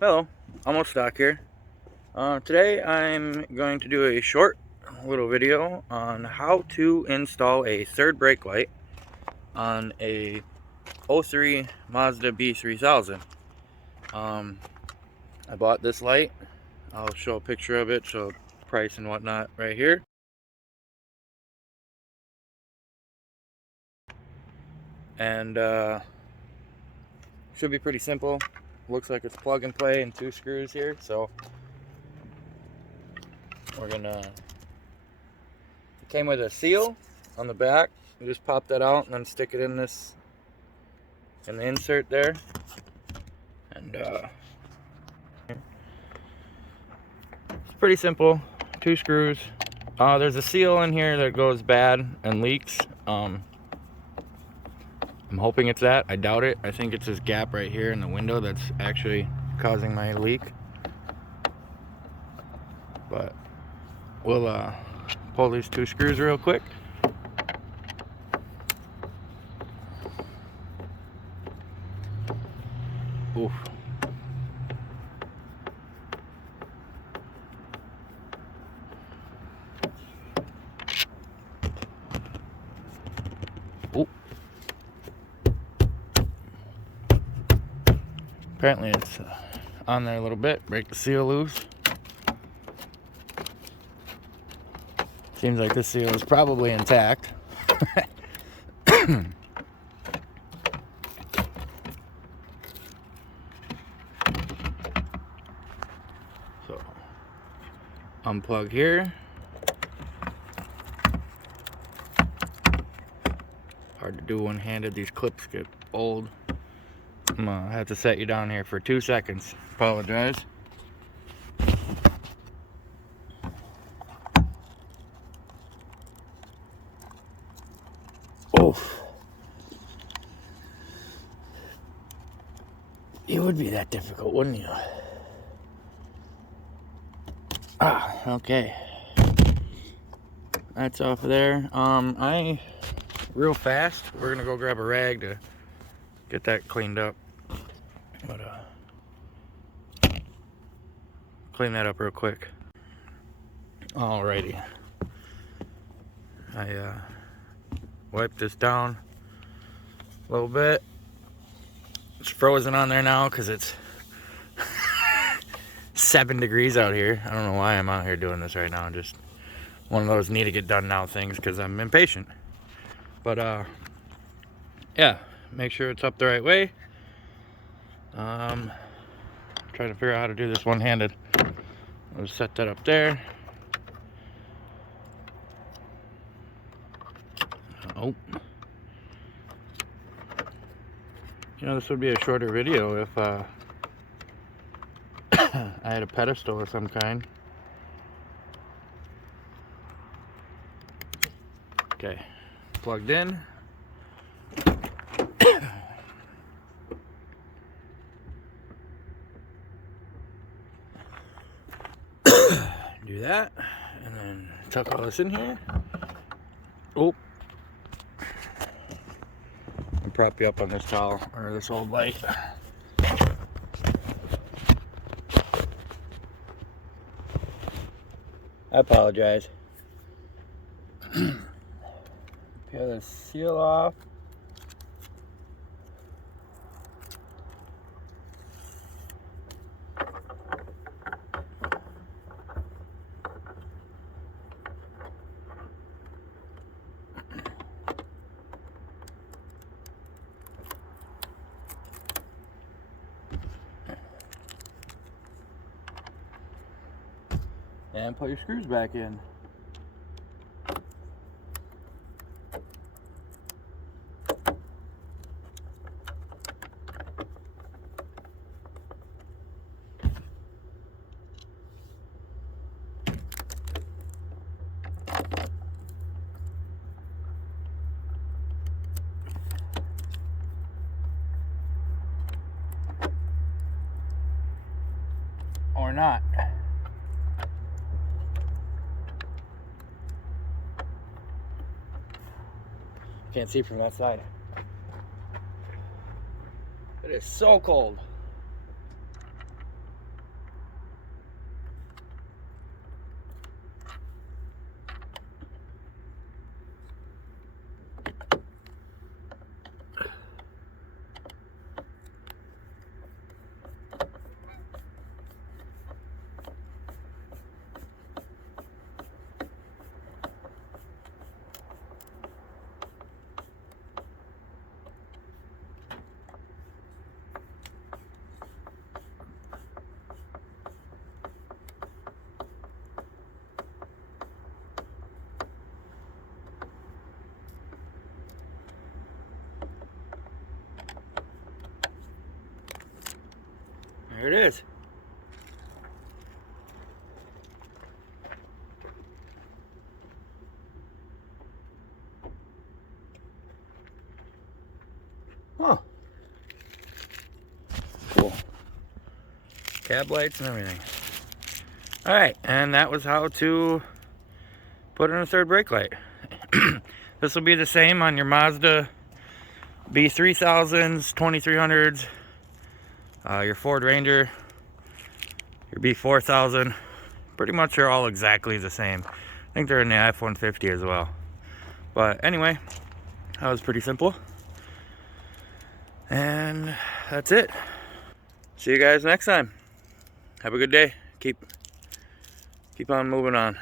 Hello, almost stock here. Today I'm going to do a short little video on how to install a third brake light on a '03 Mazda B-3000. I bought this light. I'll show a picture of it, show price and whatnot right here. And should be pretty simple. Looks like it's plug and play and 2 screws here, so we're gonna. It came with a seal on the back. You just pop that out and then stick it in the insert there. And it's pretty simple. 2 screws. There's a seal in here that goes bad and leaks. I'm hoping it's that. I doubt it. I think it's this gap right here in the window that's actually causing my leak. But we'll pull these 2 screws real quick. Oof. Ooh. Apparently it's on there a little bit. Break the seal loose. Seems like this seal is probably intact. So, unplug here. Hard to do one-handed. These clips get old. I'm gonna have to set you down here for 2 seconds. Apologize. Oof. It would be that difficult, wouldn't you? Okay. That's off of there. Real fast, we're gonna go grab a rag to get that cleaned up. But clean that up real quick. Alrighty. I wiped this down a little bit. It's frozen on there now because it's 7 degrees out here. I don't know why I'm out here doing this right now. Just one of those need to get done now things because I'm impatient. But yeah, make sure it's up the right way. Trying to figure out how to do this one-handed. I'll set that up there. Oh, you know, this would be a shorter video if I had a pedestal of some kind. Okay, plugged in. Do that, and then tuck all this in here. Oh, I'll prop you up on this towel or this old light. I apologize. Peel the seal off. And put your screws back in. Or not. Can't see from that side. It is so cold. There it is. Oh, cool. Cab lights and everything. Alright, and that was how to put in a third brake light. This will be the same on your Mazda B-3000s, 2300s, your Ford Ranger, your B-4000. Pretty much they're all exactly the same. I think they're in the F-150 as well. But anyway, that was pretty simple. And that's it. See you guys next time. Have a good day. Keep on moving on.